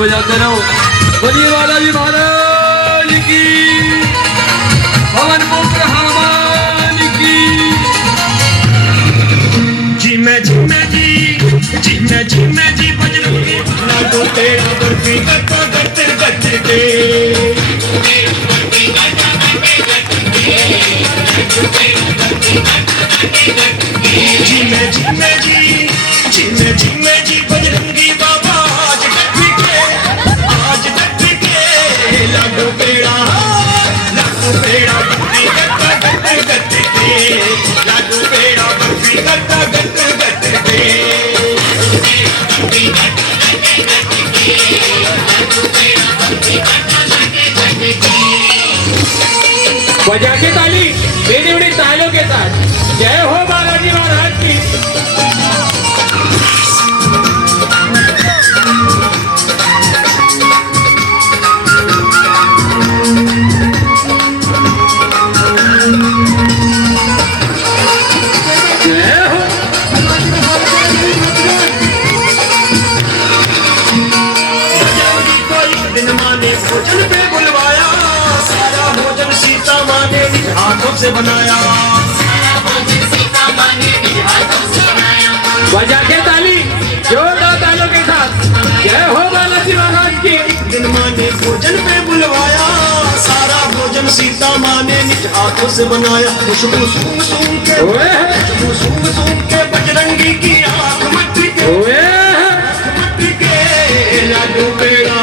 बजाते रहो। बोलिए बालाजी महाराज की, पवन पुत्र हनुमान की। झिमे झिमे जी बजरंगी लाडो तेरा बर्फी गट गट गट के। झिमे जी बजरंगी बाबा आज गट के लाडो पेड़ा बर्फी गट गट के। लाडो पेड़ा बर्फी गट गट गट के। बजा के ताली बेड़ी बड़ी तालियों के साथ जय हो बालाजी महाराज की। भोजन पे बुलवाया, सारा भोजन सीता माँ ने निज हाथों से बनाया। बजा के ताली जोरदार तालियों के साथ जय हो बालाजी महाराज की। दिन माँ ने भोजन पे बुलवाया, सारा भोजन सीता माँ ने निज हाथों से बनाया। खुशबू सूंघ सूंघ के बजरंगी की आँख मट के लाडू पेड़ा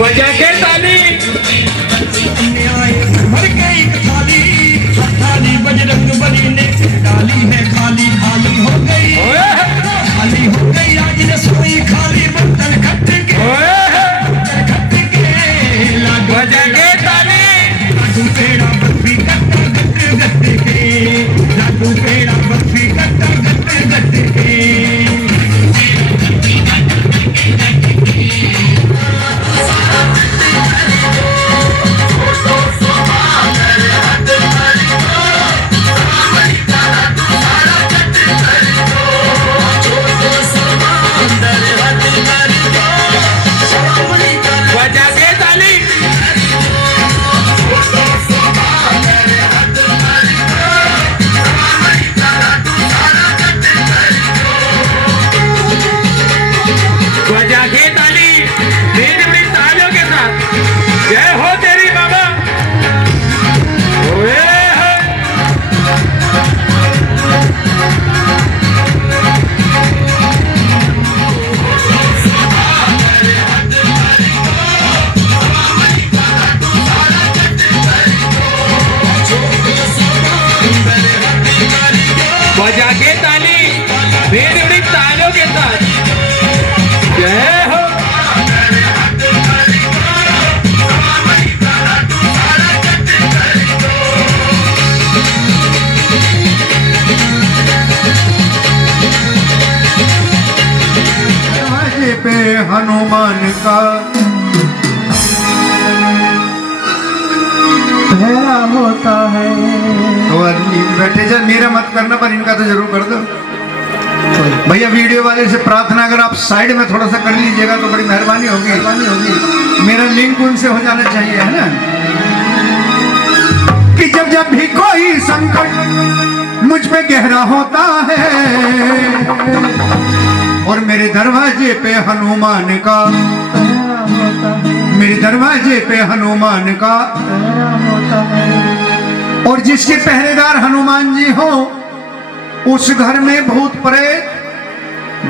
बजा के ताली भर के एक थाली बजरंग बली ने डाली है खाली हो गई आज रसोई खाली बर्तन खट के बजा के ताली लाडू पेड़ा बर्फी गट गट के। लाडू पेड़ा बर्फी गट गट के। बजा के ताली बजा के ताली बेड़ी बड़ी तालियों के साथ जय हो तेरी बाबा। बजा के ताली बेड़ी बड़ी तालियों के साथ जय हो। दरवाजे पे हनुमान का पहरा होता है। तो आदमी बैठे जा, मेरा मत करना पर इनका तो जरूर कर दो भैया। वीडियो वाले से प्रार्थना अगर आप साइड में थोड़ा सा कर लीजिएगा तो बड़ी मेहरबानी होगी। मेरा लिंक उनसे हो जाना चाहिए, है ना। कि जब भी कोई संकट मुझ पे गहरा होता है और मेरे दरवाजे पे हनुमान का और जिसके पहरेदार हनुमान जी हो उस घर में भूत प्रेत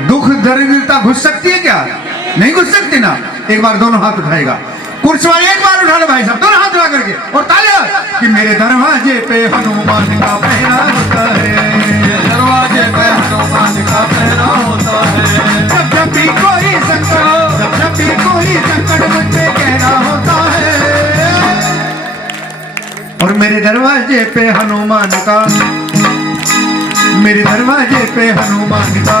दुख दरिद्रता घुस सकती है क्या? नहीं घुस सकती ना। एक बार दोनों हाथ उठाएगा, कुर्सी वाले एक बार उठा लो भाई साहब, दोनों हाथ उठा करके और तालियां कि मेरे दरवाजे पे हनुमान का पहरा होता है। दरवाजे पे हनुमान का पहरा होता है। जब भी कोई संकट मुझ पे गहरा होता है और मेरे दरवाजे पे हनुमान का मेरे दरवाजे पे हनुमान का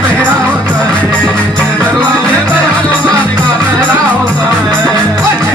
पहरा होता है। दरवाजे पे हनुमान का पहरा होता है।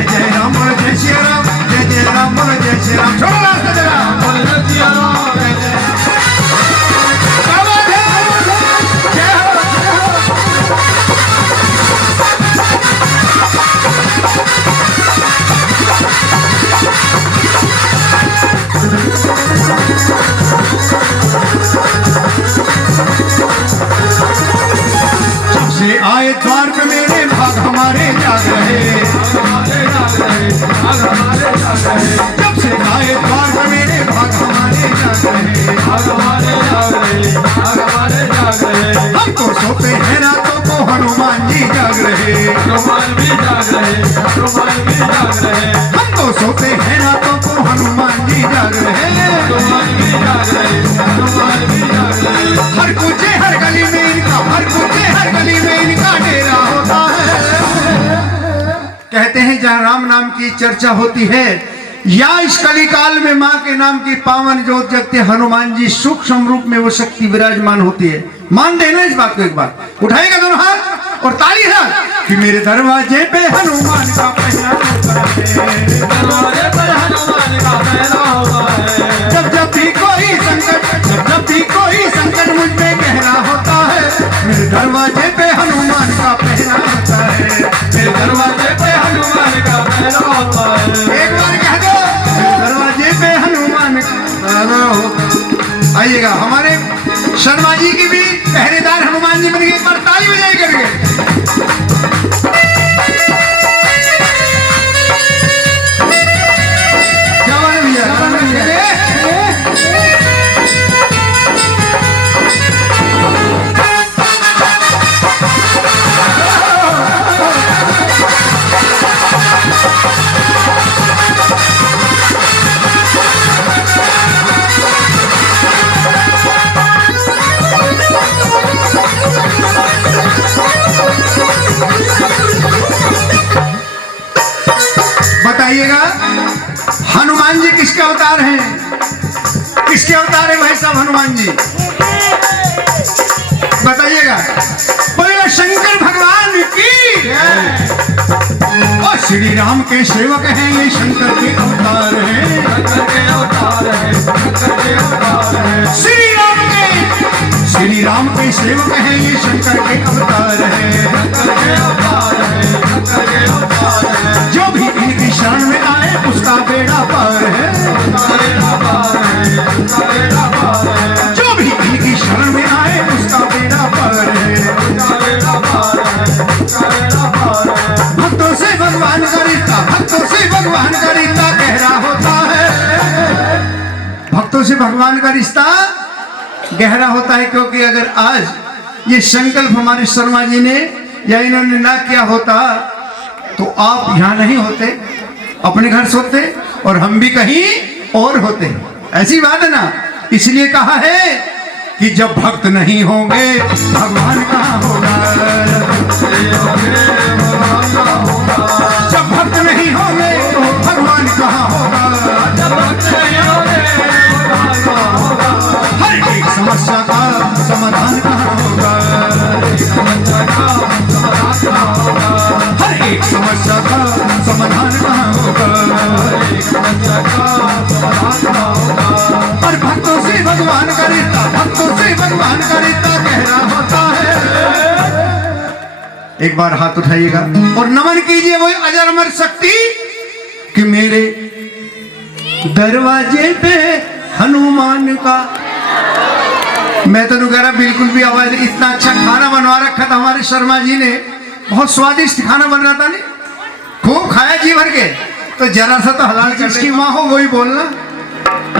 नाम की चर्चा होती है या इस कलिकाल में माँ के नाम की पावन ज्योत जगते हनुमान जी सूक्ष्म रूप में वो शक्ति विराजमान होती है। मान देना इस बात को, एक बार उठाएगा दोनों हाथ और ताली है कि मेरे दरवाजे पे हनुमान का पहरा होता है, दरवाजे पर हनुमान का पहरा हुआ है। जब भी कोई संकट, जब भी कोई संकट मुझ पे गहरा होता है, मेरे दरवाजे पे हनुमान का पहरा होता है, मेरे दरवाजे पे हनुमान का पहरा होता है। एक बार कह दो मेरे दरवाजे पे हनुमान का पहरा होता। आइएगा, हमारे शर्मा जी की भी पहरेदार हनुमान जी बन गए, एक बार ताली बजाई करके। जवान भैया, जवान भैया। बताइएगा हनुमान जी किसके अवतार हैं? किसके अवतार है भाई साहब हनुमान जी? बताइएगा। बोलो शंकर भगवान की। और श्री राम के सेवक हैं, ये शंकर के अवतार हैं, शंकर के अवतार है, शंकर के अवतार है। श्री राम के सेवक हैं, ये शंकर के अवतार हैं, शंकर के अवतार है, शंकर के अवतार है। जो भी इनकी शरण में आए उसका बेड़ा पार है, उसका बेड़ा पार है, उसका बेड़ा पार है। जो भी इनकी शरण में आए उसका बेड़ा पार है, उसका बेड़ा पार है, उसका बेड़ा पार है। भक्तों से भगवान का रिश्ता, भक्तों से भगवान का रिश्ता गहरा होता है, भक्तों से भगवान का रिश्ता गहरा होता है। क्योंकि अगर आज ये संकल्प हमारे शर्मा जी ने या इन्होंने ना किया होता तो आप यहाँ नहीं होते, अपने घर सोते और हम भी कहीं और होते। ऐसी बात है ना, इसलिए कहा है कि जब भक्त नहीं होंगे भगवान कहाँ होगा, जब भक्त नहीं होंगे भगवान कहाँ होगा, जब भक्त नहीं होंगे भगवान कहाँ होगा। हर एक समस्या का समाधान कहाँ होगा, समस्या का समाधान कहाँ होगा, हर एक समस्या का समाधान कहाँ होगा, समस्या का समाधान कहाँ होगा। और भक्तों से भगवान का रिश्ता, भक्तों से भगवान का रिश्ता गहरा होता है। एक बार हाथ उठाइएगा और नमन कीजिए वो अजर अमर शक्ति कि मेरे दरवाजे पे हनुमान का। मैं तो कह रहा बिल्कुल भी आवाज, इतना अच्छा खाना बनवा रखा था हमारे शर्मा जी ने, बहुत स्वादिष्ट खाना बन रहा था, नहीं खूब खाया जी भर के। तो जरा सा तो हलाल, जिसकी माँ हो वही बोलना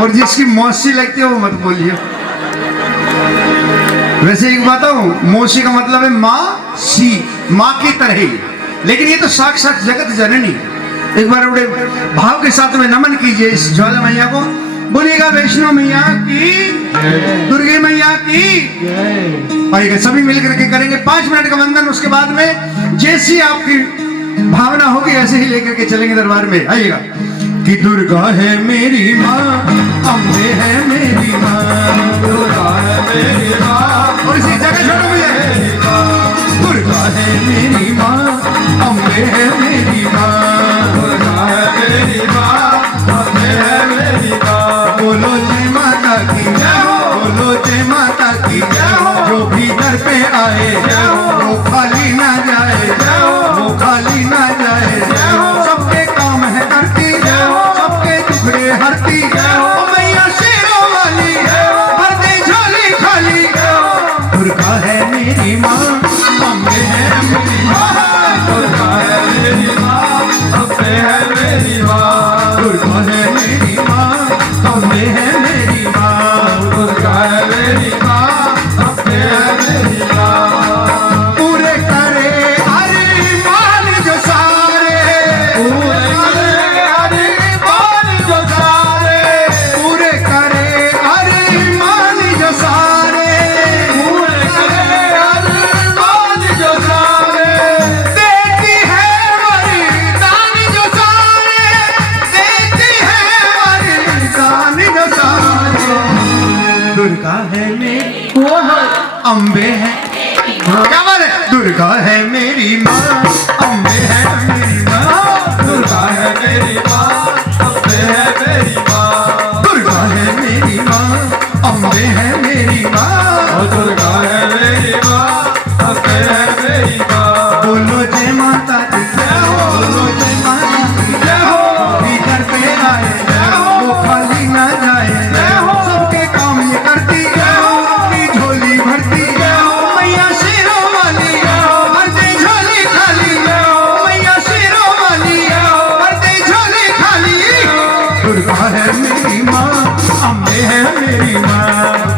और जिसकी मौसी लगती है वो मत बोलिए। वैसे एक बात हूँ, मौसी का मतलब है माँ सी, माँ की तरह ही, लेकिन ये तो साक्षात जगत जननी। एक बार बड़े भाव के साथ में नमन कीजिए इस ज्वाला मैया को। बोलिएगा वैष्णो मैया की, दुर्गे मैया की। आइएगा सभी मिलकर के करेंगे 5 मिनट का वंदन। उसके बाद में जैसी आपकी भावना होगी ऐसे ही लेकर के चलेंगे दरबार में। आइएगा कि दुर्गा है मेरी माँ, अम्बे है मेरी माँ, दुर्गा है मेरी माँ, और इसी जगह छोड़ो भैया। दुर्गा है मेरी माँ, अम्बे है मेरी माँ, दुर्गा है मेरी माँ, अम्बे है मेरी माँ। बोलो जय माता की जय हो, बोलो जय माता की जय हो। जो भी दर पे आए वो खाली ना जाए, वो खाली ना जाए। सबके काम है करती, सबके टुकड़े हरती। ओ मैया शेरों वाली भर दे झोली खाली। मेरी वो है अम्बे है। क्या बात है? दुर्गा है मेरी माँ, अम्बे है मेरी माँ। दुर्गा है मेरी माँ, अम्बे है मेरी माँ। दुर्गा है मेरी माँ, अम्बे है मेरी माँ। ओ दुर्गा है मेरी माँ, अम्बे है मेरी माँ। बोलो जय माता दी जय हो, बोलो जय माता दी जय हो। भीतर पे आए वो खाली ना जाए, सबके काम ये करती अपनी झोली भरती। मैया शेरों वाली भर दे झोली खाली, मैया शेरों वाली भर दे झोली खाली। दुर्गा है मेरी माँ, अम्बे है मेरी माँ।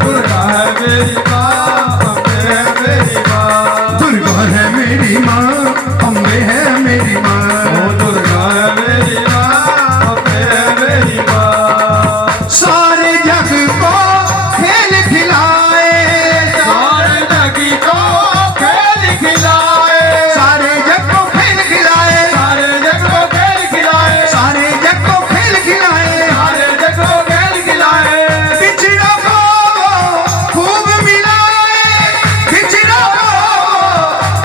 दुर्गा है मेरी माँ, अम्बे है मेरी माँ। दुर्गा है मेरी माँ, अम्बे है मेरी माँ। ओ दुर्गा है मेरी माँ, अम्बे है मेरी माँ। सारे जग को खेल खिलाए, सारे जगी को खेल खिलाए, सारे जग को खेल खिलाए, सारे जग को खेल खिलाए, सारे जग को खेल खिलाए। सारे जग को खेल खिलाए। बिछड़ों को खूब मिलाए, बिछड़ों को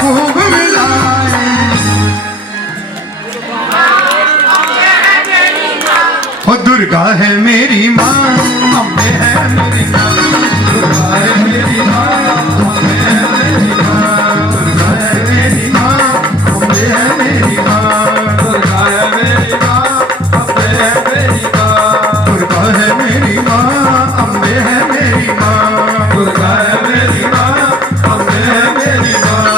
खूब मिलाए। ओ दुर्गा है मेरी माँ, अम्बे है मेरी माँ। दुर्गा है मेरी माँ, अम्बे है मेरी माँ। दुर्गा है मेरी माँ, अम्बे है मेरी माँ। दुर्गा है मेरी माँ, अम्बे है मेरी माँ। दुर्गा है मेरी माँ, अम्बे है मेरी माँ। दुर्गा है मेरी माँ, अम्बे है मेरी माँ।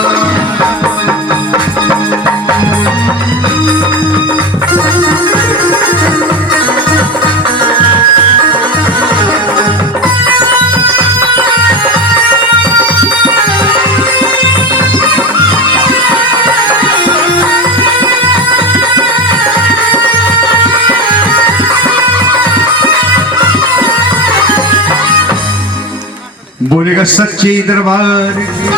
बोलेगा सच्चे दरबार की।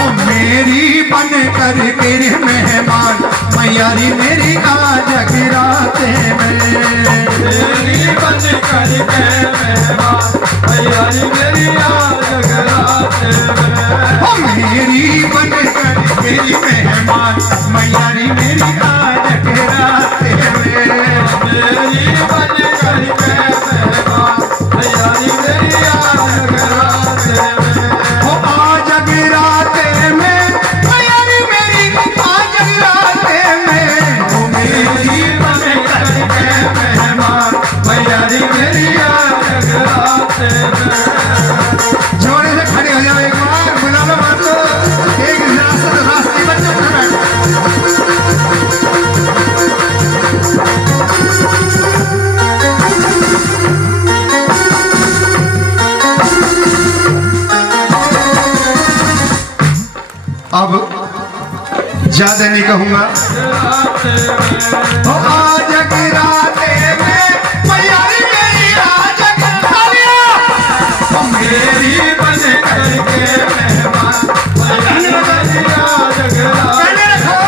ओ मेरी बन कर तेरे मेहमान, मैयारी मेरी आज गिराते में। मेरी बन कर के मेहमान, भैयारी मेरी आज जगराते में। ओ मेरी बन कर तेरी मेहमान, मैयारी मेरी आज गिराते में। मेरी बन कर के मेहमान, भैयारी मेरी आज जगराते में। ओ आज गिराते में, मैयारी मेरी आज गिराते में। ओ मेरी बन कर के मेहमान, भैयारी मेरी आज जगराते में। जोड़े से खड़े हो जाओ एक बार, बुला लो बात को। एक रास्ते बच्चे उठे बैठो। अब ज्यादा नहीं कहूंगा। ओ आज गिराते में, मैयारी मेरी आज गिराते में। ओ मेरी बन कर के मेहमान, भैयारी मेरी आज जगराते कहने रखो।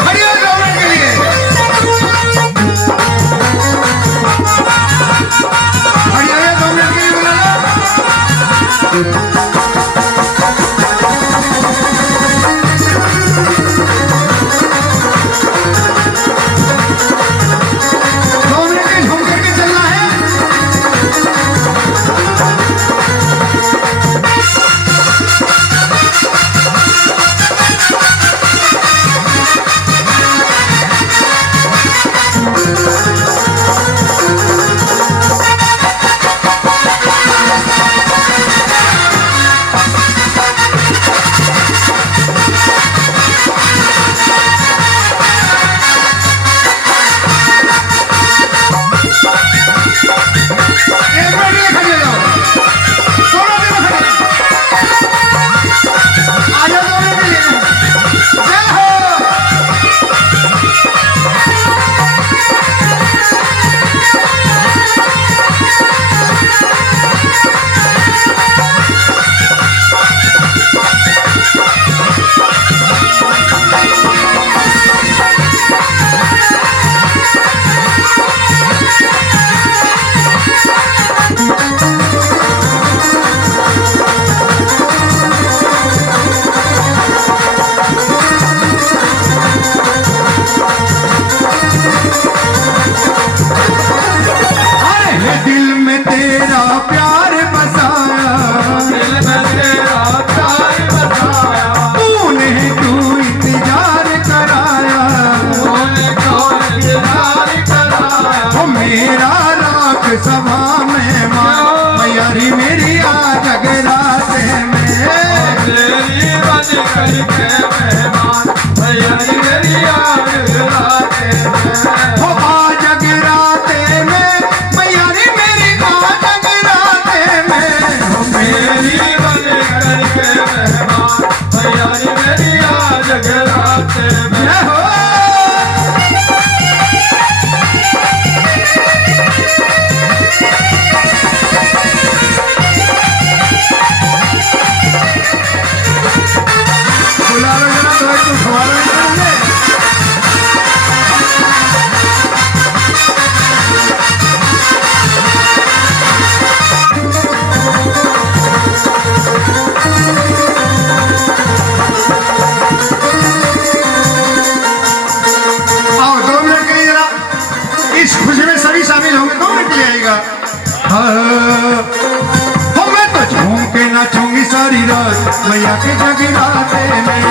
खड़ी हो जाओ मिनट के लिए। मेरिया जगराते में। जय हो। बुला लो जरा तो एक तो सवाल करेंगे। आओ 2 मिनट के लिए जरा इस खुशी में सभी शामिल होंगे। 2 मिनट के लिए आएगा। हो मैं तो झूम के नाचूंगी सारी रात मैया के जगराते में।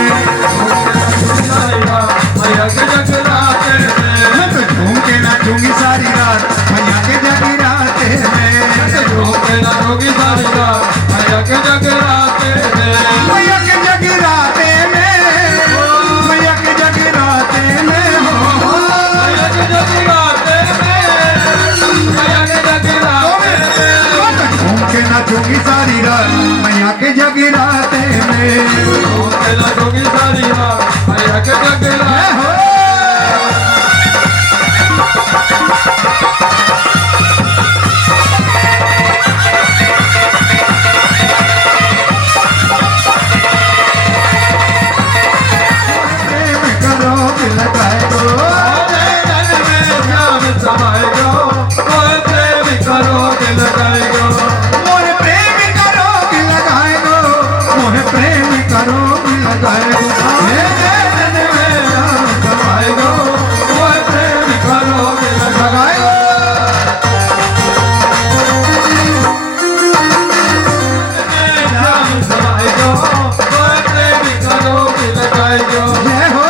मैया के जगराते में। मैं तो झूम के नाचूंगी सारी रात मैया के जगराते में। झूमके नाचोगी सारी रात मैया के जगराते में। मैया के जगराते में। मैया के जगराते में। हो मैया के जगराते में। मैया के जगराते में। मैं तो झूम के नाचूंगी सारी रात मैया के जगराते में। झूमके नाचोगी सारी रात मैया के जगराते में। हो प्रेम करो दिल लगाए दो। मोहे प्रेम करो दिल लगाए दो। मोहे प्रेम करो दिल लगाए दो। हे नैन में जान समाए दो। लगाए दो। जय हो।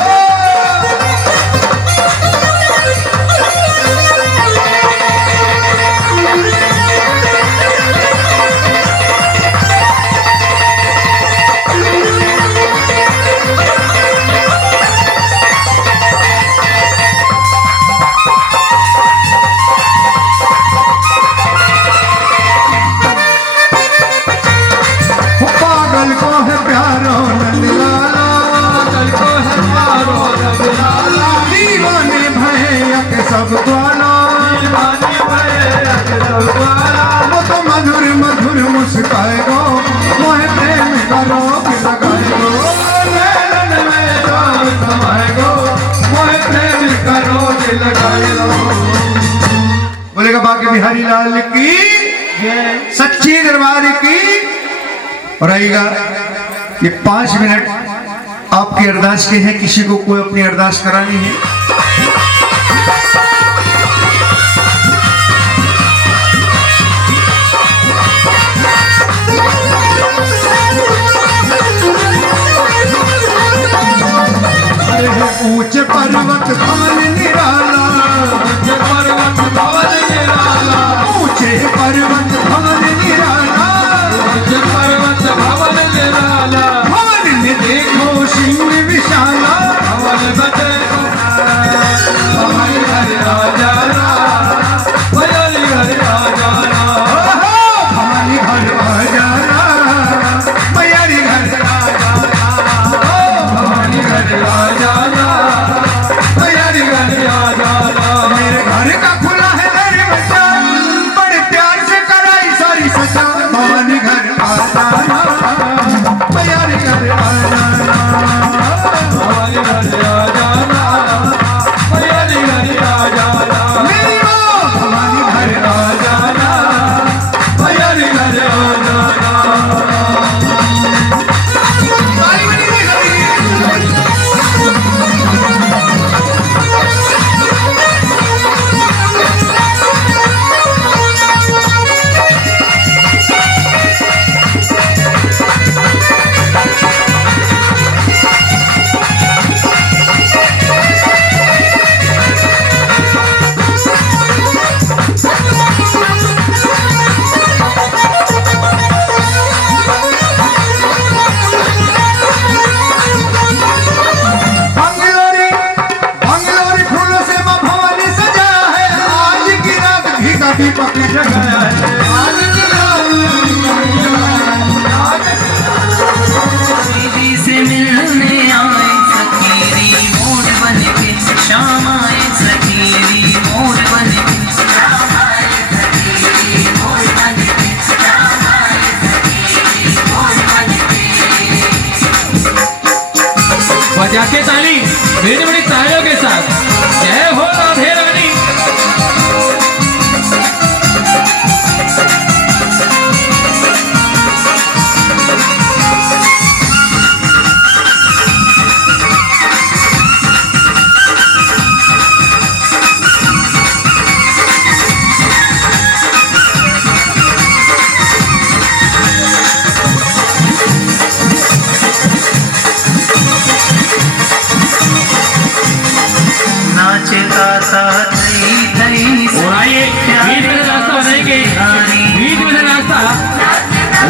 पागल को है प्यारो नंदलाला। दीवाने भैया के सब ग्वाला। वो तो मधुर मधुर मुस्काए गो। मोहे प्रेम करो कि लगाए गो। नैनन में जान समाए गो। मोहे प्रेम करो कि लगाए गो। बोलेगा बाकी बिहारी लाल की सच्ची दरबार की। और आएगा ये 5 मिनट आपकी अरदास के हैं। किसी को कोई अपनी अरदास करानी है? ऊंचे पर्वत भवन निराला। ऊंचे पर्वत भवन निराला। भवन में देखो सिंह विशाला। भवन में देखो हमारे घर आ जाना। भैयारी घर आ जाना। हमारी घर आ जाना। मैयारी घर आ जाना। हमारी घर आ जाना। भैयारी घर आ जाना। मेरे घर का खुला है दरवाजा। बड़े प्यार से कराई सारी सजा। भवानी घर आ जाना। मैयारी घर आ जाना। हमारे घर आ जाना। भैयारी घर आ जाना। बजा के ताली बड़ी बड़ी तालियों के साथ जय हो राधे रानी। और आइए बीच में रास्ता बनाएंगे, बीच में रास्ता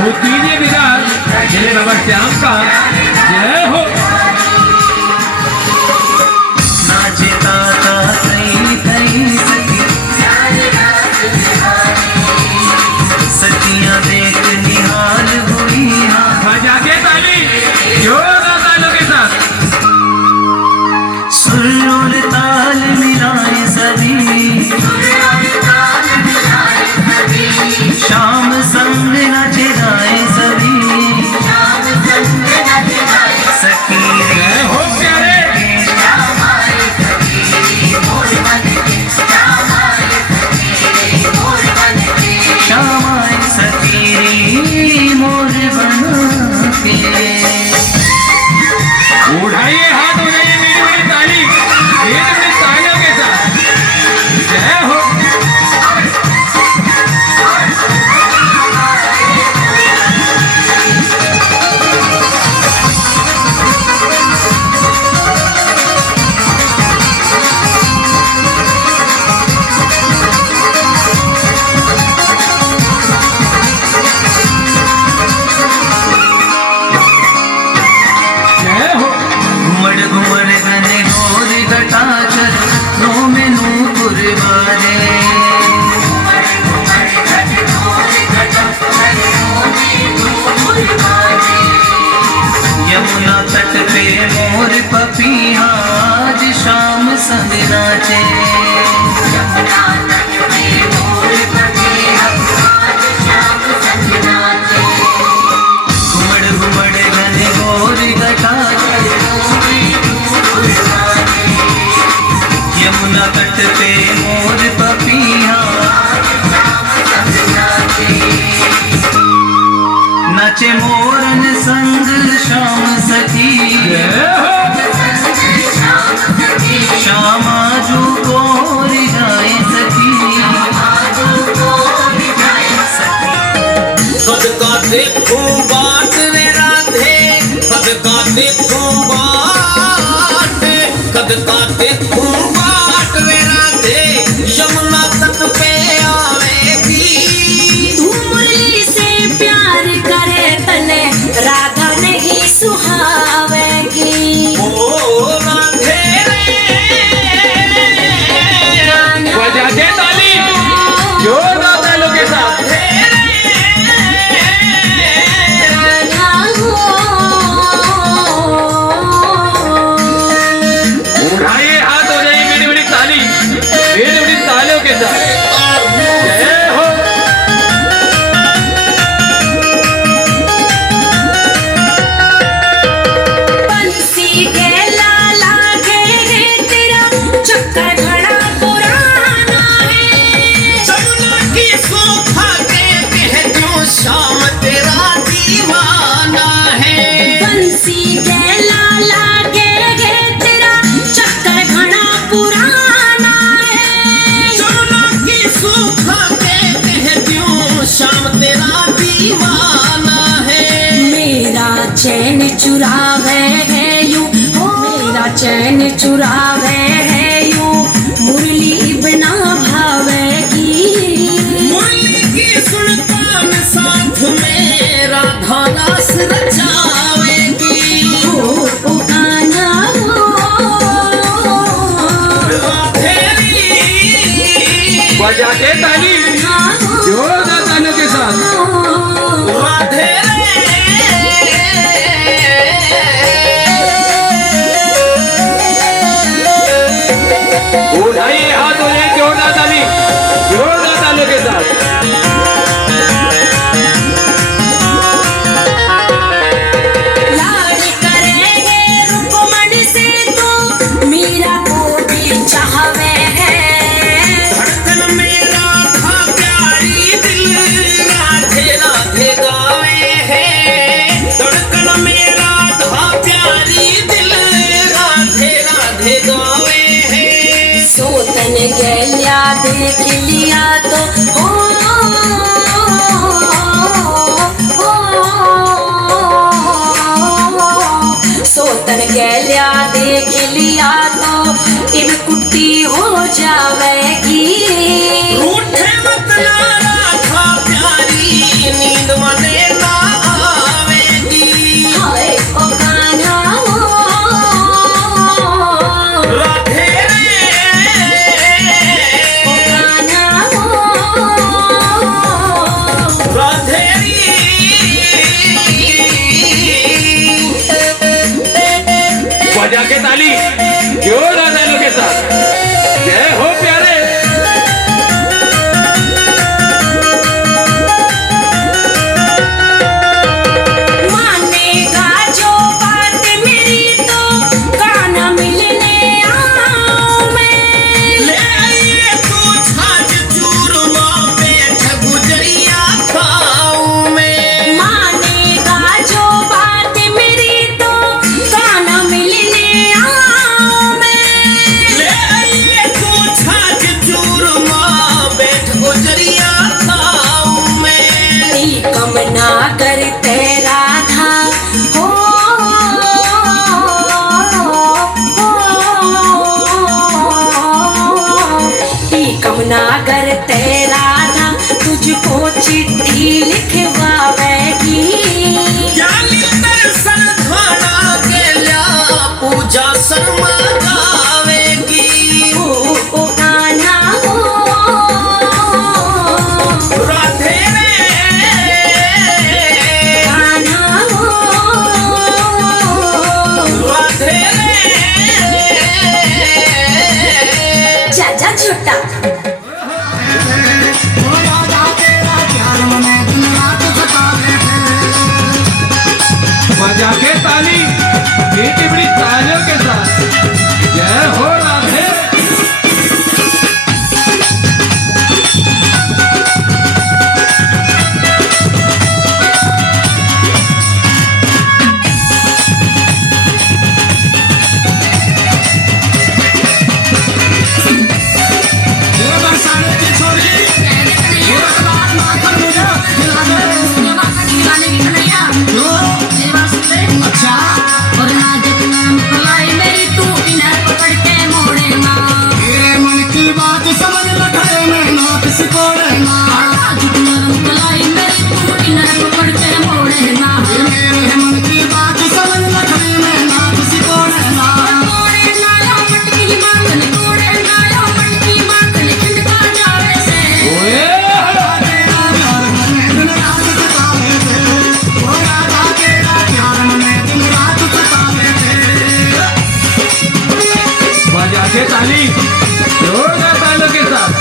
वो कीजिए विकास जय बाबा श्याम का जय हो। सतिया देख निहाल हुई बजा के ताली जोरदार तालियों के साथ सुर और ताल मिलाए सभी शाम संग नचे गाए सभी सखी जय हो प्यारे श्याम आए सखी मोर बना के उठाइए हाथ उठाइए मेरी बड़ी ताली मेरी बड़ी तालियों के साथ जय हो। जय हो घुमड़ घुमड़ गने गोर घटा कर नो में नूपुर बारे यमुना तट पे मोर पपिया आज शाम संग नाचे घुमड़ घुमड़ गने गोर घटा यमुना तट पे मोर पपिया नचे मोरन संग शाम सखी जय हो श्यामा जो गोर गाए सखी कद का देखूं बाट रे राधे कद का देखूं बाट कद का देखूं बाट रे राधे यमुना तट पे आवेगी तू मुरली से प्यार करे तने राधा नहीं सुहावेगी। ओ राधे बजा के ताली जोरदार तालियों के साथ उठाइए हाथ हो जाइए मेरी बड़ी ताली मेरी बड़ी तालियों के साथ जय हो। बंसी के लाला के तेरा चक्कर घड़ा पुराना है। जमुना की सोखा के कह दूं शाम तेरा दीवाना है बंसी के लाला के तेरा चक्कर घड़ा पुराना है। जमुना की सोखा के कह दूं शाम तेरा दीवाना है मेरा चैन चुरावे है यूं मेरा चैन चुरावे है यूं मुरली बना भावेगी। मुरली की सुल्तान साथ में राधा रास रचावेगी ओ गाना राधेरी बजा के ताली जोरदार तालियों के साथ राधे। देख लिया तो सोतन गैलिया देख लिया तो इब कुट्टी हो जावेगी। रूठे मत ना राधा प्यारी नींद मने ना आवेगी। हाय ओ कान्हा राधे ओ कान्हा राधे बजा के ताली जोरदार तालियों के साथ जय हो प्यारे। मानेगा जो बात मेरी तो कान्हा मिलने आऊं मैं। ले आइए तू छाछ चूरमा पेट गुजरिया खाऊं मैं। मानेगा जो बात मेरी तो कान्हा मिलने आऊं मैं। ले आइए तू छाछ चूरमा पेट गुजरिया खाऊं मैं। नी कम ना कर तेरा था हो कम ना कर तेरा था तुझको चिट्ठी लिखवावेगी। जानी दर्शन खाना के लिया पूजा शर्मा गावेगी। ओ कान्हा राधे कान्हा राधे चाचा छोटा बजा के ताली मीठी बड़ी तालियों के साथ जय हो राधे। और नाजुक नाम कलाई मेरी तू इन्हें पकड़ के मोड़े ना। तेरे मन की बात समझ लखड़े में नाक सिकोड़े ना। नाजुक नाम कलाई मेरी तू इन्हें पकड़ के मोड़े ना। मेरे मन की बात समझ लखड़े में नाक सिकोड़े ना। तोड़े नाया मटकी मांगन तोड़े नाया मटकी मांगन चिंता जावे से। ओए तेरा प्यार मने दिन रात सतावे थे। ओ राधा तेरा प्यार मने दिन रात सतावे थे। बजा के ताली जोरदार तालियों के साथ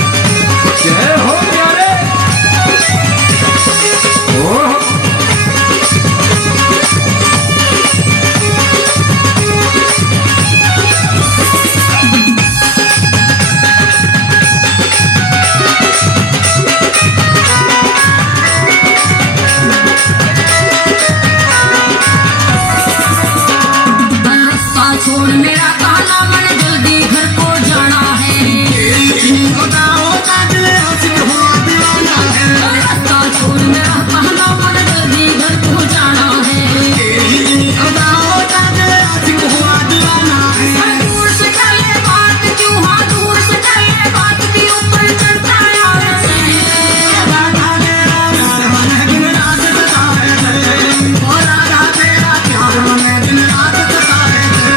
जय हो प्यारे। ओह रास्ता छोड़ मेरा काला मन जल्दी घर को जाना है। तेरी होता होता दिल आशिक हुआ दीवाना है। रास्ता छोड़ मेरा काला मन जल्दी घर को जाना है। तेरी होता होता दिल आशिक हुआ दीवाना है। दूर से कर ले बात क्यों हाँ दूर से कर ले बात क्यों ऊपर चढ़ता यार से। राधा तेरा प्यार मने दिन रात सतावे थे। ओ राधा तेरा प्यार मने दिन रात सतावे थे।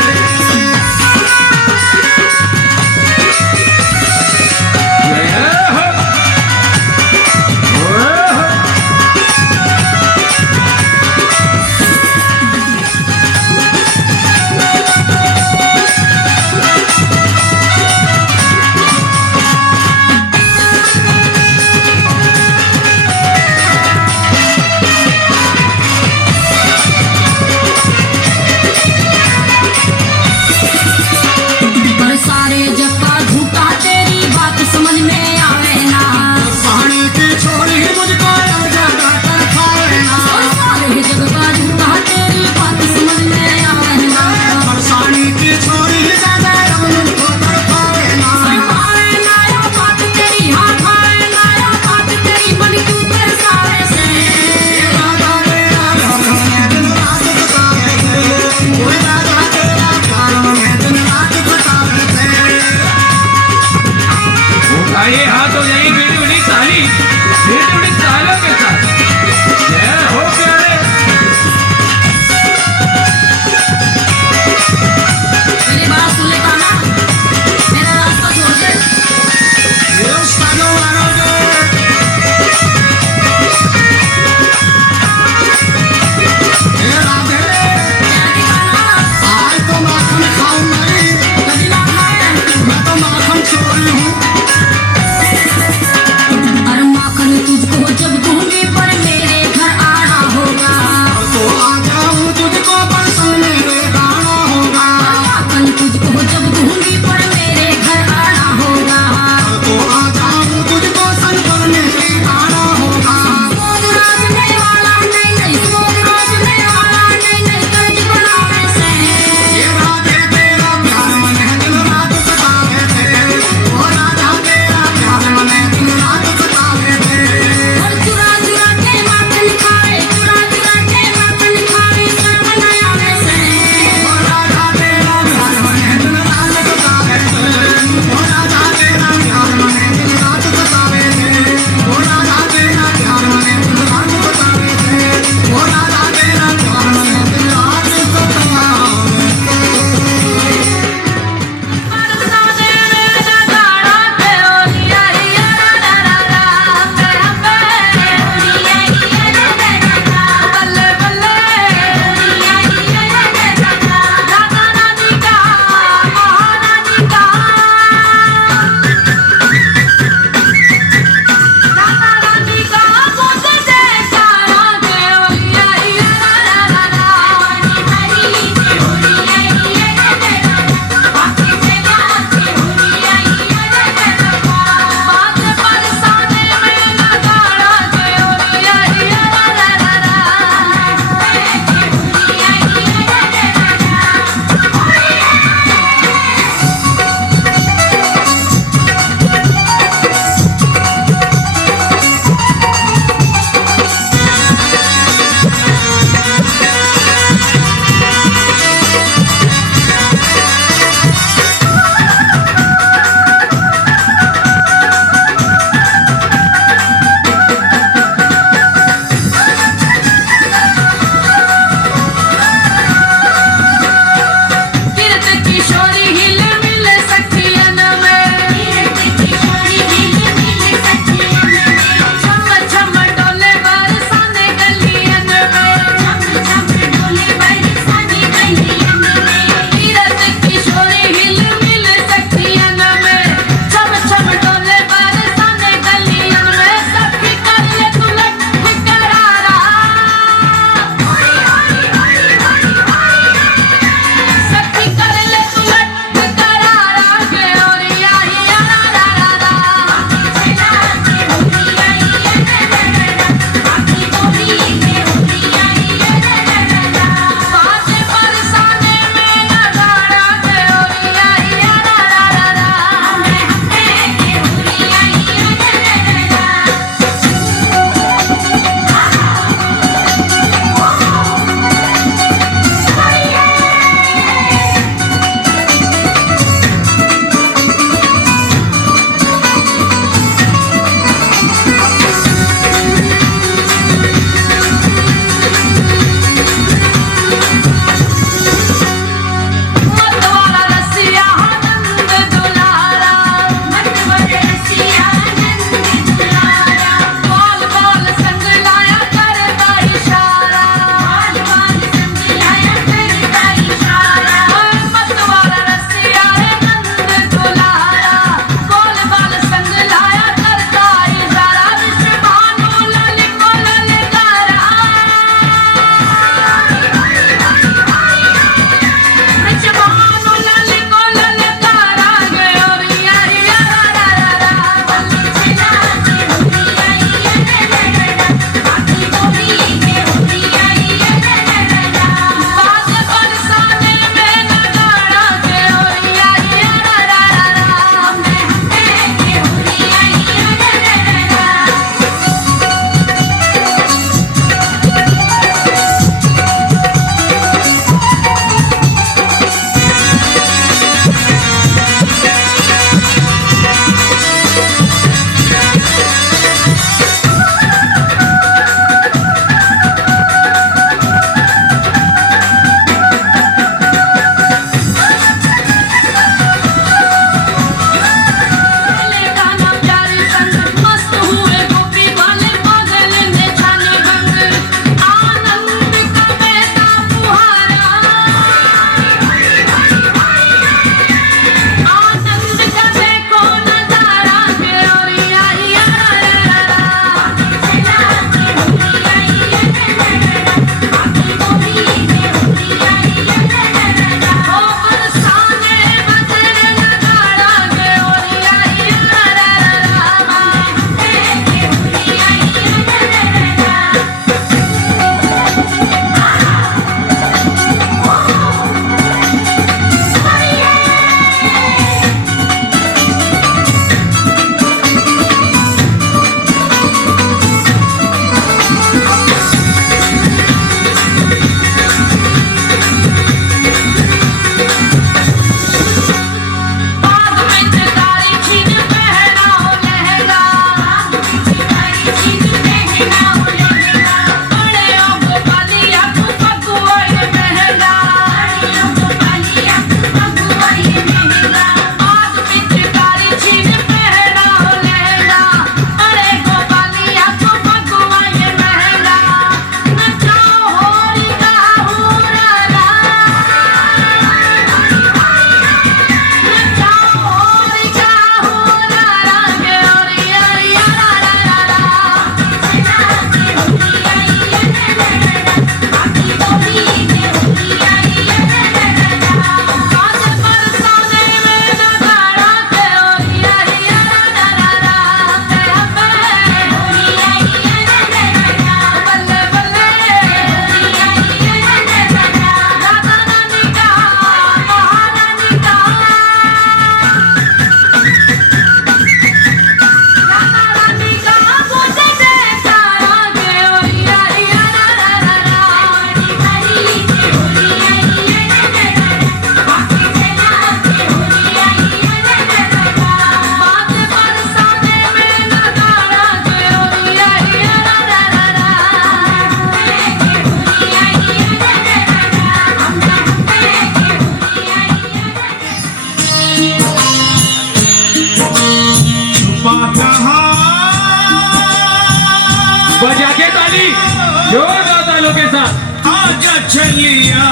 जोरदार तालियों के साथ आजा चलिया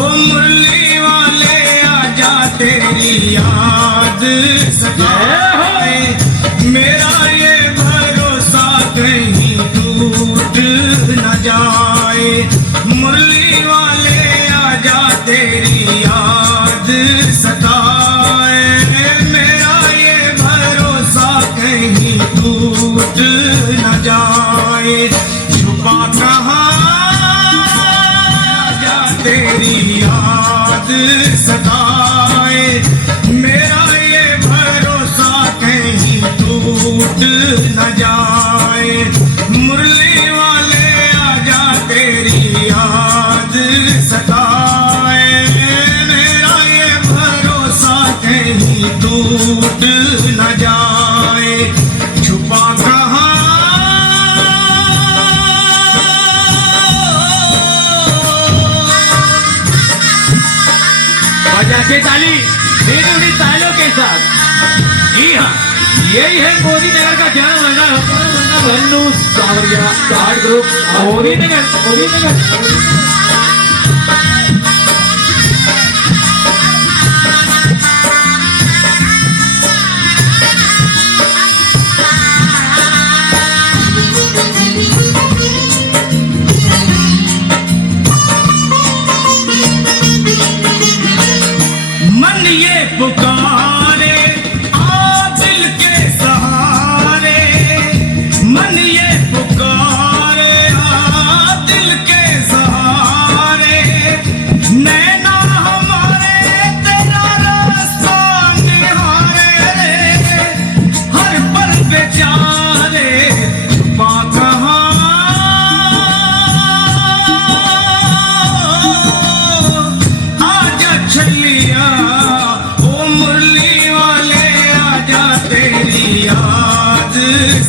ओ मुरली वाले आजा तेरी याद सताए मेरा ये भरोसा कहीं टूट न जाए मुरली वाले आजा तेरी याद सताए मेरा ये भरोसा कहीं टूट न जाए छुपा कहाँ जा तेरी याद सताए मेरा ये भरोसा कहीं टूट न जाए मुरली वाले आजा तेरी याद सताए मेरा ये भरोसा कहीं टूट न जाए छुपा कहाँ बजा के ताली तेरी उन्हीं तालियों के साथ। जी हाँ, यही है मोदी नगर का जान माना भन्नू सावरिया आर्ट ग्रुप मोदी नगर। मन ये पुकारे आ दिल के सहारे मन ये पुकारे आ दिल के सहारे नैना हमारे तेरा रास्ता निहारे रे हर पल बेचारे छुपा कहाँ आजा छलिया ओ मुरली वाले आजा तेरी याद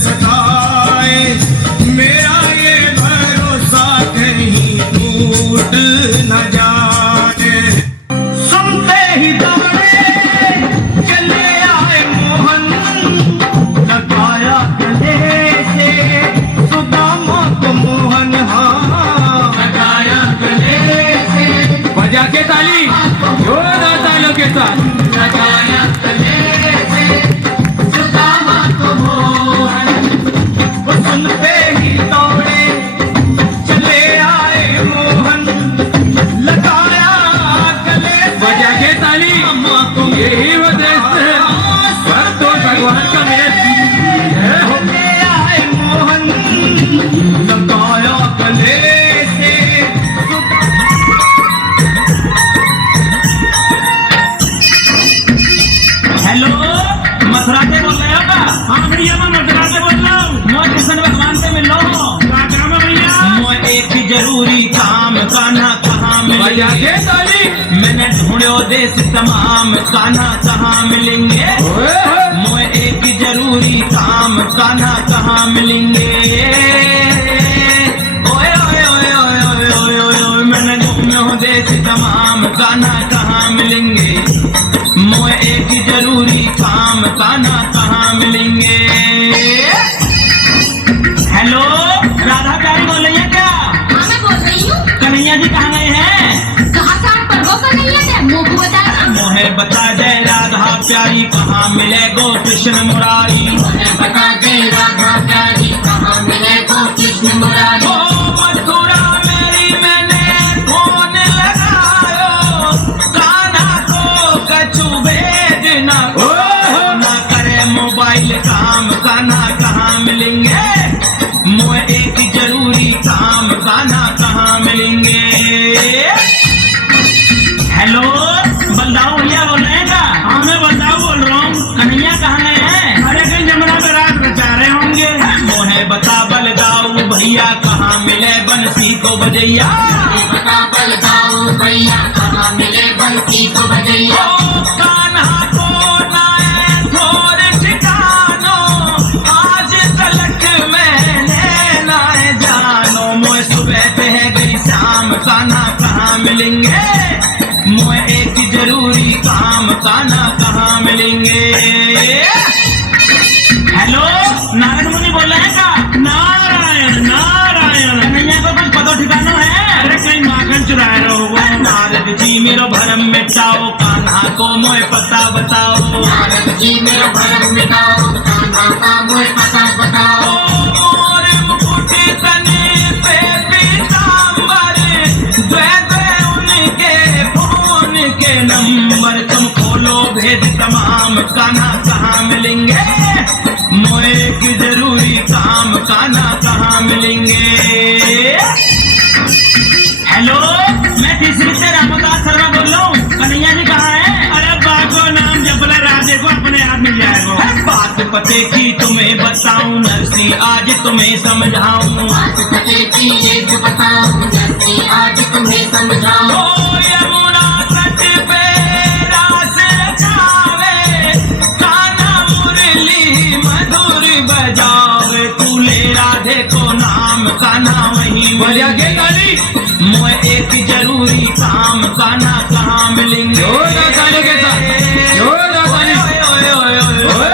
सताए मेरा ये भरोसा कहीं टूट न जाए सुनते ही दौड़े चले आए मोहन लगाया गले से सुदामा को मोहन हाँ लगाया गले से बजा के ताली जोरदार तालियों के साथ। लगाया गले से सुदामा को मोहन वो सुनते ही दौड़े चले आए मोहन लगाया गले से बजा के ताली यही वो दृश्य है भक्तों भगवान का मेल है। चले आए मोहन लगाया गले से हेलो मथुरा से बोल रहे हो का? हाँ भैया मैं मथुरा से बोल रहा हूँ मैं कृष्ण भगवान से मिल रहा हूँ काम है भैया मैं एक जरूरी काम कान्हा कहाँ बजा मिलेंगे के ताली मैंने ढूंढो देश तमाम कान्हा कहाँ मिलेंगे ओए होए। मैं एक जरूरी काम कान्हा कहाँ मिलेंगे ओए ओए ओए ओए ओए ओए ओए ओए मैंने ढूंढो देश तमाम कान्हा कहाँ मिलेंगे मैं एक जरूरी काम कान्हा कहाँ मिलेंगे हेलो राधा प्यारी बोल रही है क्या हाँ मैं बोल रही हूँ। कन्हैया जी कहाँ गए हैं कहाँ कहाँ पर हो कन्हैया ने मुँह बता मोहे बता दे राधा प्यारी कहाँ मिले गो कृष्ण मुरारी बता दे राधा प्यारी कहाँ मिले गो कृष्ण मुरारी। ओ मथुरा मेरी मैंने फोन लगायो कान्हा को कछु भेद ना करे मोबाइल काम कान्हा कहाँ मिलेंगे मोए एक जरूरी काम कान्हा कहाँ मिलेंगे हेलो बलदाऊ भैया बोल रहे हैं क्या हाँ मैं बलदाऊ बोल रहा हूँ कन्हैया कहाँ गए हैं अरे कहीं जमुना पे रात रचा रहे होंगे मोहे बता बलदाऊ भैया कहाँ मिले बंसी को बजैया बता बलदाऊ भैया कहाँ मिले बंसी को बजैया। ओ कान्हा को नाए थोर ठिकानो आज तलक मैंने नाए जानो मोए सुबह पे है गई शाम कान्हा कहाँ मिलेंगे मोए एक जरूरी काम कान्हा कहाँ मिलेंगे हेलो नारद मुनि बोल रहे हैं का नारायण नारायण मेरो भरम मिटाओ, कान्हा को मोए पता बताओ। नारद जी मेरो भरम मिटाओ, कान्हा का मोए पता बताओ। मोरे मुकुट तने पे पीतांबर, द्वे द्वे उनके फोन के नंबर। तुम खोलो भेद तमाम, कान्हा कहाँ मिलेंगे? मोए की जरूरी काम, कान्हा कहाँ मिलेंगे? हेलो, मैं तीसरी से रामदास शर्मा बोल रहा हूँ। कन्हैया जी कहाँ है? अरे बाको नाम जपला राधे को अपने आप मिल जाएगा। बात पते की तुम्हें बताऊं नरसी, आज तुम्हें समझाऊं। बात पते की एक बताऊं नरसी, आज तुम्हें समझाऊं। ओ यमुना तट पे रास रचावे, कान्हा मुरली मधुर बजावे। तू ले राधे को नाम, कान्हा वहीं बजा के गाली मोए एक जरूरी काम, कान्हा कहाँ मिलेंगे? जोरदार ताली के साथ, जोरदार ताली। ओए ओए ओए ओए,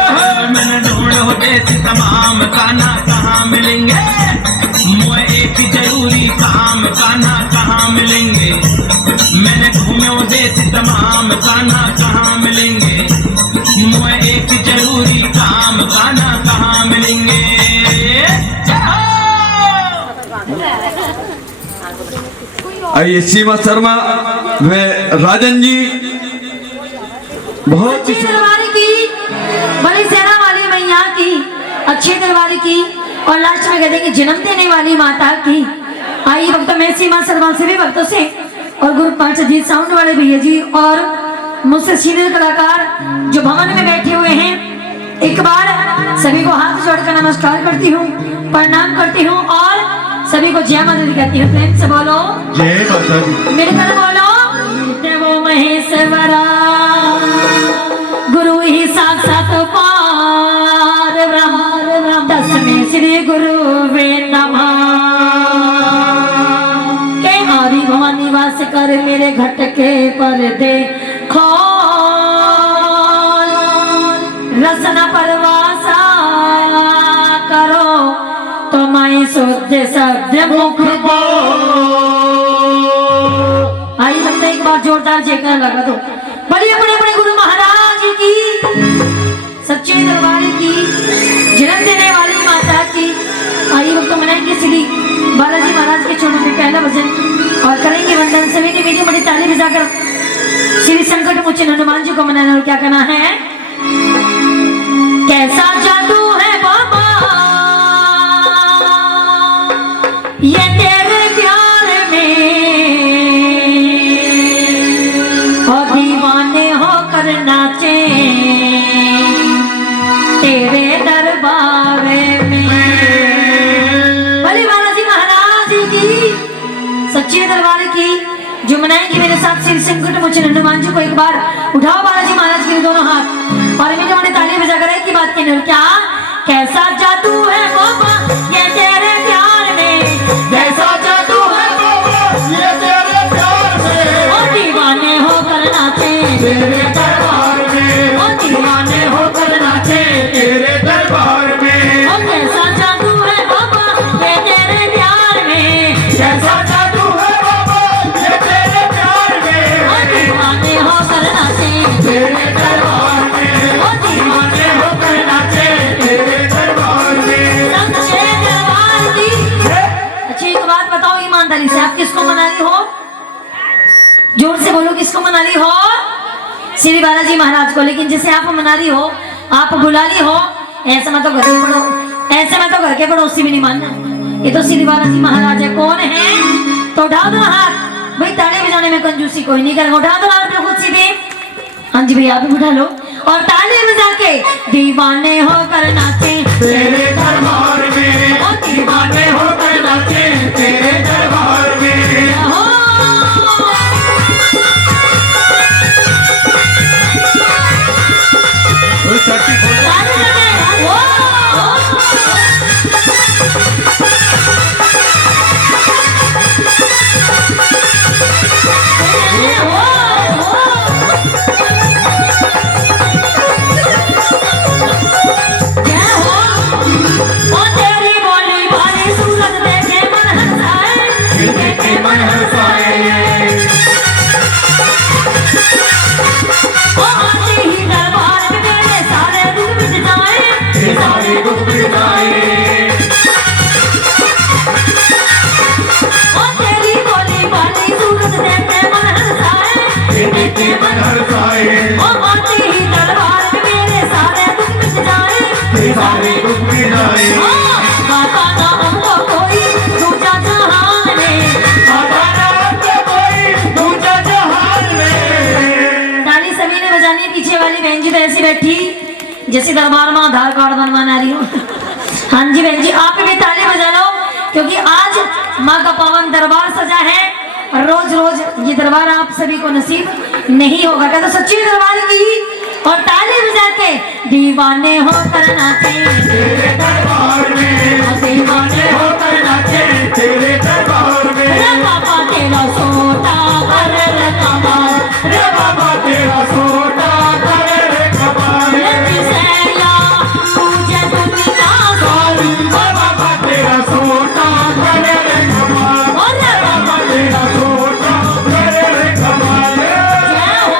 मैंने ढूंढो देश तमाम, कान्हा कहाँ मिलेंगे? मोए एक जरूरी काम, कान्हा कहाँ मिलेंगे? मैंने घूमो देश तमाम, कान्हा कहाँ मिलेंगे? मोए एक जरूरी काम, कान्हा कहाँ मिलेंगे? आइए सीमा शर्मा व राजन जी बहुत ही अच्छी दरबारी की, बड़ी सेना वाली मैया की, अच्छी दरबारी की, और लास्ट में कहते हैं कि जन्म देने वाली माता की। आई वक्त मैं सीमा शर्मा से भी भक्तों से और गुरु पांच अजीत साउंड वाले भैया जी और मुझसे सीनियर कलाकार जो भवन में बैठे हुए हैं, एक बार सभी को हाथ जोड़कर नमस्कार करती हूँ, प्रणाम करती हूँ और सभी को जय माता दी कहती हूँ। प्रेम से बोलो जय माता दी। मेरे घर बोलो देवो महेश्वरा, गुरु ही साक्षात पार ब्रह्म, तस्मै श्री गुरुवे नमः। के हरि भवन निवास कर मेरे घट के पर्दे खोल, रसना परवासा करो तो मैं शुद्ध शब्द मुख बोल। आई लगता है एक बार जोरदार जयकार लगा दो। बड़े बड़े बड़े गुरु महाराज की, सच्चे दरबार की, जन्म देने वाली माता की। आई वक्त मनाएंगे श्री बालाजी महाराज के चरणों में पहला भजन और करेंगे वंदन। सभी ने मेरी बड़ी ताली बजाकर श्री संकट मोचन हनुमान जी को मनाना। और क्या करना है? कैसा जादू है बाबा ये तेरे प्यार में, और दीवाने होकर नाचे तेरे दरबार में। भले बालाजी महाराज की, सच्चे दरबार की, जो मनाएंगे मेरे साथ श्री संकट मोचन हनुमान जी को। एक बार उठाओ बालाजी महाराज के दोनों हाथ और मेरे बड़े ताली बजाकर एक ही बात कहने। क्या कैसा जादू है बाबा ये तेरे प्यार में, कैसा जादू है बाबा ये तेरे प्यार में, और दीवाने होकर नाचे तेरे दरबार में, और दीवाने होकर नाचे तेरे दरबार में। और कैसा जादू है बाबा ये तेरे प्यार में, कैसा जादू है बाबा ये तेरे प्यार में, और दीवाने होकर नाचे तेरे दरबार में, और दीवाने होकर नाचे तेरे दरबार में। सच्चे दरबार की। अच्छी एक बात बताओ ईमानदारी से, आप किसको मना रही हो? जोर से बोलो, किसको मना रही हो? श्री बालाजी महाराज को। लेकिन जिसे आप मना रही हो, आप बुला रही हो, ऐसे में तो घर के पड़ो, ऐसे में तो घर के पड़ोसी भी नहीं मानना। ये तो श्री बालाजी महाराज है। कौन है? तो उठा दो हाथ भाई, ताली बजाने में कंजूसी कोई नहीं करेगा। उठा दो हाथ बिल्कुल सीधे। हाँ जी भैया, आप भी उठा लो और ताली बजा के दीवाने होकर नाचे तेरे दरबार में, और दीवाने होकर नाचे तेरे दरबार में। हो। ताली बजाए। हो। जय हो। ओ तेरी बोली भारी सूरत देखे मन हंसाए, बजानी। पीछे वाली बहन जी तो ऐसी बैठी जैसे दरबार में आधार कार्ड बनवाना रही हो। हाँ जी बहन जी, आप भी ताली बजा लो, क्योंकि आज माँ का पावन दरबार सजा है। रोज रोज ये दरबार आप सभी को नसीब नहीं होगा। क्या तो सच्ची दरबार की और ताली बजा के दीवाने हो कर नाचे तेरे दरबार में, दीवाने होकर नाचे तेरे दरबार में। रे बाबा तेरा सोटा करे रे कमाल, रे बाबा तेरा सोटा करे रे कमाल। रे जिसैया पूजे दुनिया सारी, रे बाबा तेरा सोटा करे रे कमाल। और रे बाबा तेरा सोटा करे रे कमाल। जय हो।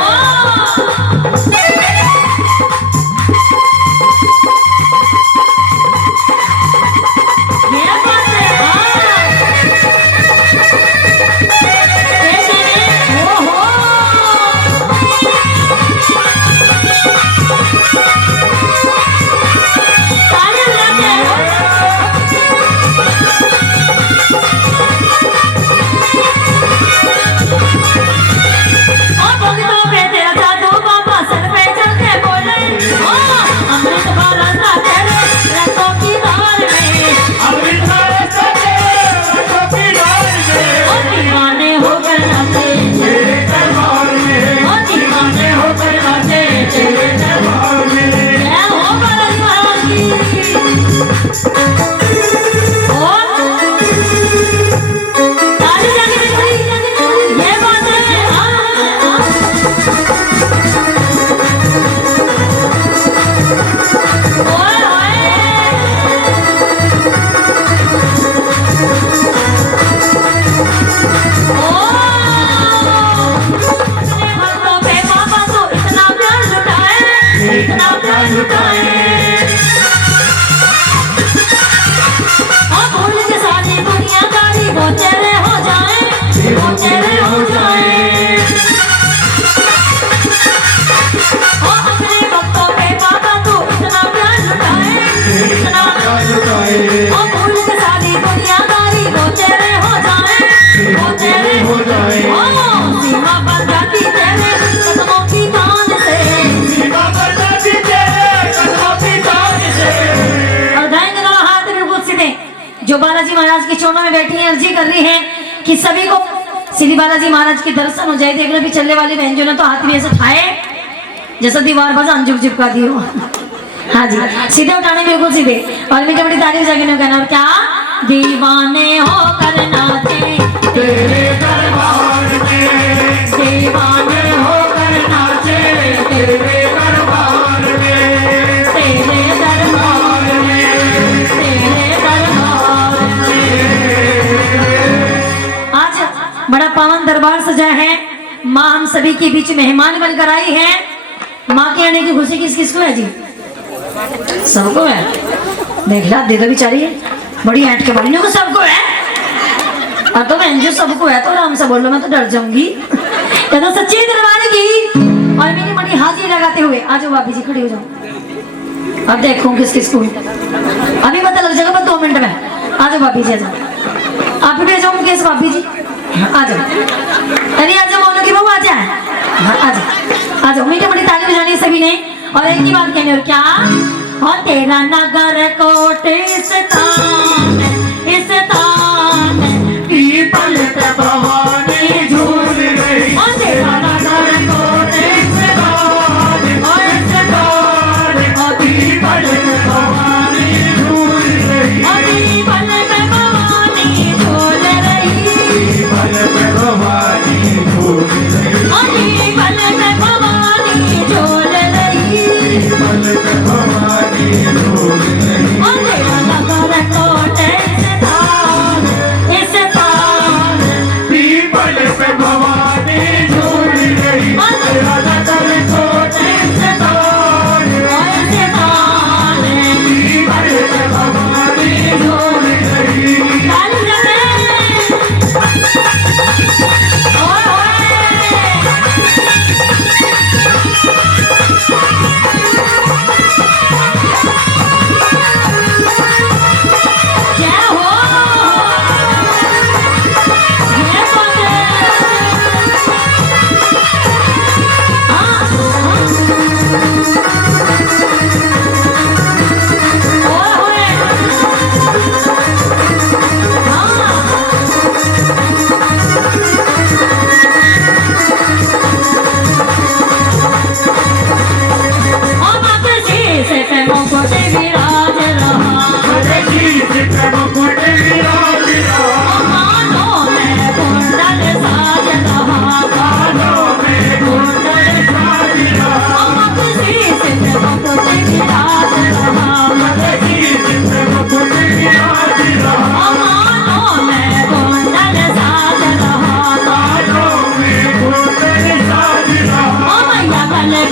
ये बात है, हाँ। ये जाने, ओहो। ताली बजाते हैं। ओ भक्तों पे तेरा जादू बाबा सर पे चढ़ के बोले, ओ अमृत बरसा तेरे रंगों की धार में, अमृत बरसा तेरे रंगों की धार में। ओ दीवाने होकर नाचे तेरे दरबार में, ओ दीवाने होकर नाचे तेरे दरबार में। जय हो बालाजी महाराज की। और ताली जाके देखो, ये बात है, हाँ। ओए भक्तों पे बाबा तो इतना प्यार लुटाए, इतना प्यार लुटाए। और भूल के सारी दुनियादारी वो तेरे हो जाए, वो तेरे हो जाए। और अपने भक्तों पे बाबा तो इतना प्यार लुटाए, इतना प्यार लुटाए। और भूल के सारी दुनियादारी वो तेरे हो जाए, वो तेरे हो जाए। ओ सीमा बन जाती तेरे कदमों की तान से, सीमा पर जाती तेरे कदमों की तान से। और दाएं दोनों हाथ बिल्कुल सीधे। जो बालाजी महाराज के चरणों में बैठी हैं, अर्जी कर रही है कि सभी को श्री बालाजी महाराज के दर्शन हो जाए। देख लो भी चलने वाली बहन जो ने तो हाथ भी ऐसे उठाए जैसा दीवार भजन झुक झुका दी हो। हाँ जी, सीधे उठाने बिल्कुल सीधे और मीठी मीठी तारीफ जगह कहना। और क्या दीवाने हो कर नाचे तेरे दरबार में, दीवाने होकर नाचे तेरे दरबार में। तेरे दरबार में, तेरे दरबार में। आज बड़ा पावन दरबार सजा है। माँ हम सभी के बीच मेहमान बनकर आई है। माँ के आने की खुशी किस किस को है जी? सबको है। देख ला दे दो बेचारी, बड़ी ऐट के बड़ी को सबको है। और तो बहन जो सबको है तो आराम से बोल लो, मैं तो डर जाऊंगी। तो सच्ची दरबार की और मेरी बड़ी हाजिरी लगाते हुए आ जाओ भाभी जी, खड़ी हो जाओ। अब देखो किस किस को अभी पता लग जाएगा, बस 2 मिनट में। आ जाओ भाभी जी, आ जाओ। आप भी आ जाओ मुकेश भाभी जी, आ जाओ। अरे आ जाओ मोनू की बहू, आ जाए। आ जाओ, आ जाओ। मीठी बड़ी ताली बजानी सभी ने और एक ही बात कहनी। और क्या? और तेरा नगर कोट इस तान पीपल पे भवानी झूल रही। और तेरा नगर कोट इस तान और पीपल पे भवानी झूल रही। और पीपल पे भवानी झूल रही। पीपल पे भवानी झूल रही। और पीपल पे भवानी झूल रही। पीपल पे भवानी झूल रही। और तेरा नगर कोट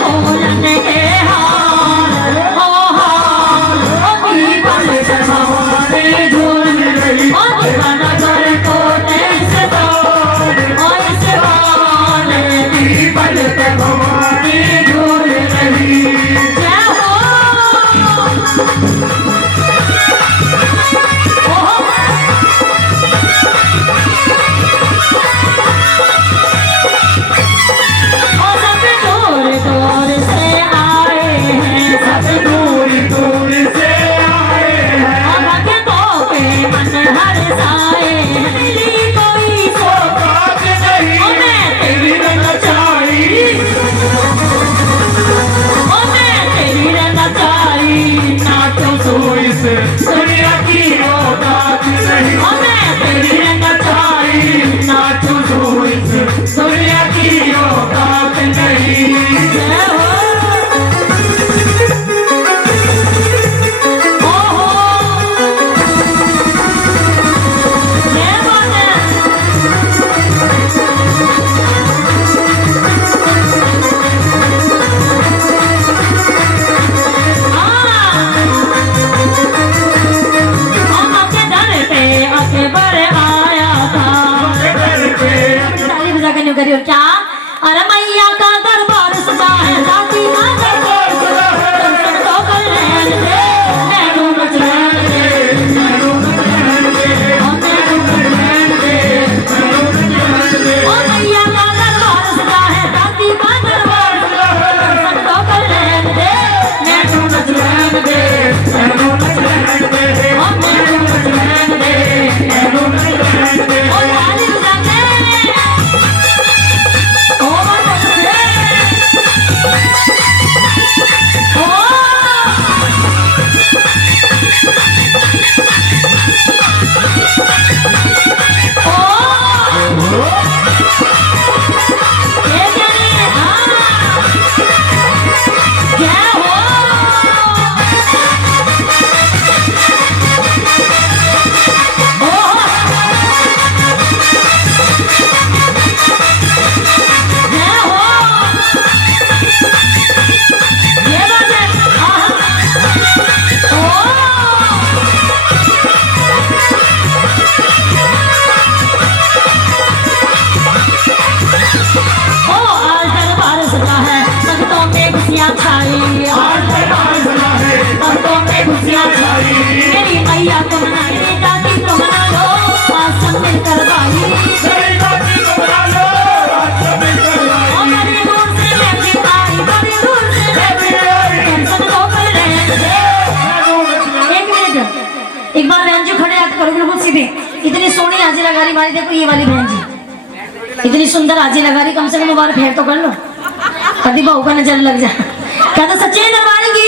बोलन के हार ओ हार ओ पीपल से भवानी झूल रही ओ दीवाना कर को ऐसे तार ओ ऐसे वाले पीपल से भवानी झूल रही जय हो दुनिया की औकात नहीं मैं तेरी नचाई नाचू तो इस दुनिया की औकात नहीं जय हो ओहो जय बोले हम आपके दर पे अकबर आया था ताली बजा के न्यू करियो क्या अरे मैया का दरबार सजा है दादी का दरबार सजा है दर्शन तो कर लेने दे मैनू नच लेने दे मैनू नच लेने दे मैनू नच लेने दे ओ मैया का दरबार सजा है दादी का दरबार सजा है दर्शन तो कर लेने दे मैनू नच लेने दे मैनू नच लेने दे ओ मैनू नच लेने दे मैनू नच लेने दे ओ ताली बजा के ओ बस मेरी मैया को मनाने जाती तो मना लो आज सब मिलकर भाई बड़ी दूर से मैं भी आई बड़ी दूर से मैं भी आई टेंशन तो कर रहे थे एक मिनट एक बार बहन जी खड़े हाथ करो बिल्कुल सीधे इतनी सोहनी हाजी लगा रही मारी देखो ये वाली बहन जी इतनी सुंदर हाजी लगा रही कम से कम बार फेर तो कर लो कभी बहू का नजर लग जाए क्या तो सच्चे दरबार की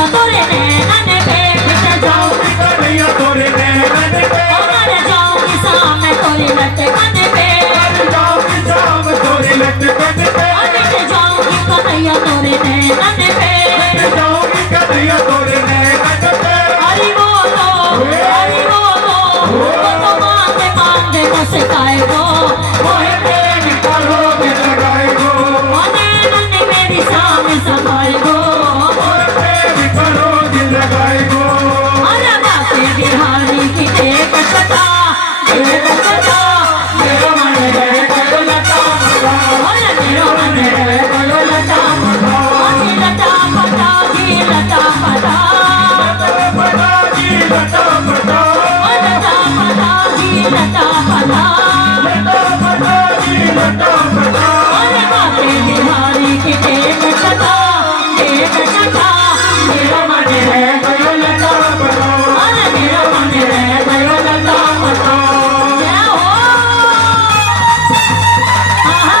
कन्हैया तोरे नैनन पे मिट जाऊंगी कन्हैया तोरे नैनन पे ओ मर जाऊंगी सामने तोरे लटकन पे जाऊंगी शाम तोरे लटकन पे ओ मिट जाऊंगी कन्हैया तोरे नैनन पे जाऊंगी कन्हैया तोरे नैनन पे हरि बोलो वो तो मांगे मांगे मुझसे गाएगो मोहे प्रेम करो में लगाएगो ओ नैनन मेरी सामने संभालेगो मोहे प्रेम करो दिल लगाएगो अरे बापे बिहारी की देख सका मेरा मन है करो लता मगा अरे मेरा मन है करो लता मगा जी लता पता जी लता पता पता जी लता पता लता पता जी लता पता पता जी लता पता अरे बापे बिहारी की देख सका मेरा मन है करो लता पता अरे मेरा मन है करो लता पता क्या हो आहा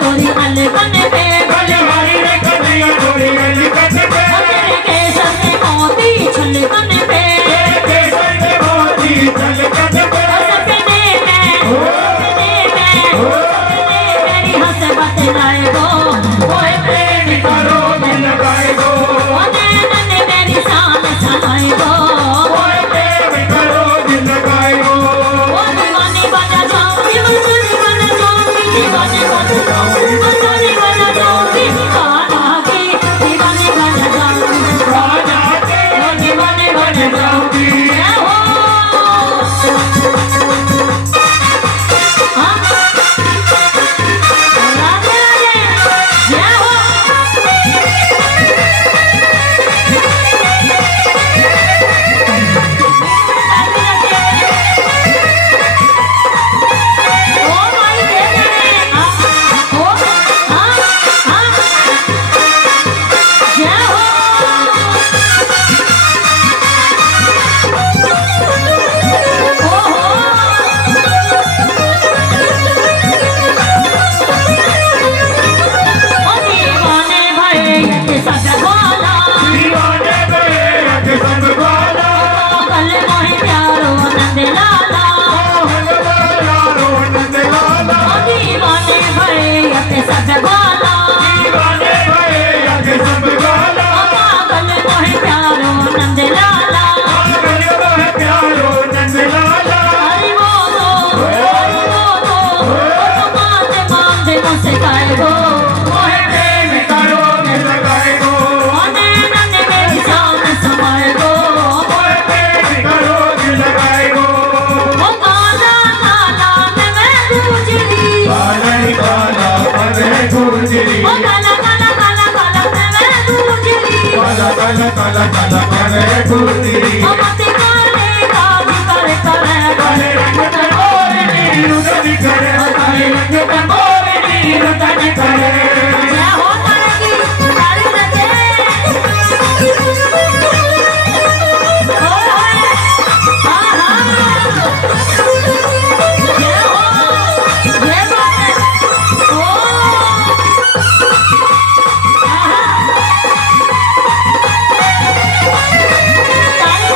तोरी अल बने पे तेरे केसर में मोती छल बने पे सपने मेरी हंस बतलाएगो ओए प्रेम करो दिल लगाएगो ओ नैनन मेरी शान समाएगो प्रेम करो दिल लगाएगो ओ दीवानी बना जाऊंगी मस्तानी बना जाऊंगी दीवानी बना जाऊंगी मस्तानी बना जाऊंगी दीवानी बना जाऊंगी राजा के दीवानी बन जाऊंगी मैं हो हाँ राधे राधे मैं हो ओ माई देवी ओ हाँ हाँ जय हो ओ दीवाने भये ये सजवाला दीवाने गए अग संग वाला कल मोहि प्यारो नंद लाला यारो नंद लाला ओ दीवाने भये ये सजवाला दीवाने गए अग संग वाला कल मोहि प्यारो नंद लाला गयो है प्यारो नंद लाला हरि बोलो माते माते मुझसे गाएगो मोहे प्रेम करो दिल लगाएगो ओ नैनन मेरी शान समाएगो मोहे प्रेम करो दिल लगाएगो ओ काला काला में मैं गुजरी काला ही काला परे गुजरी ओ काला काला काला काला में मैं गुजरी काला काला काला काला परे गुजरी ओ मत काले काजी करे करे काले रंग का मोरनी रुदनी करे काले रंग का मोरनी रुदनी करे जय हो तारकी तारी लगे ओए आहा जय हो जय बात ओ आहा तारी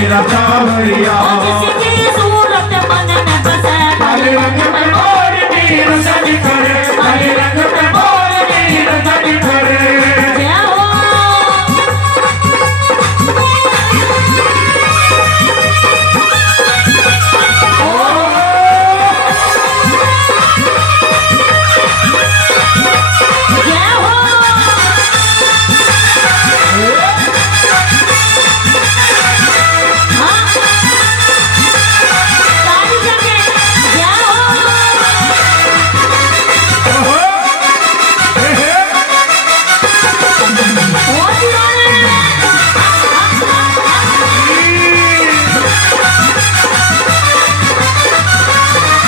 मेरा सावरिया जिसकी सूरत मन में बसे काले रंग पे मोरनी रंगनी करे काले रंग पे मोरनी रंगनी करे जय हो जय हो हाँ ताली करके जय हो और दीवाने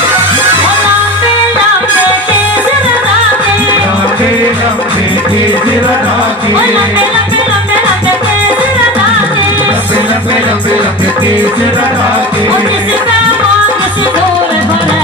लंबे लंबे केस लगाके लंबे लंबे केस लगाके लंबे लंबे लंबे लंबे केस लगाके लंबे लंबे लंबे लंबे केस लगाके और जिसका मांग सिंदूर भरा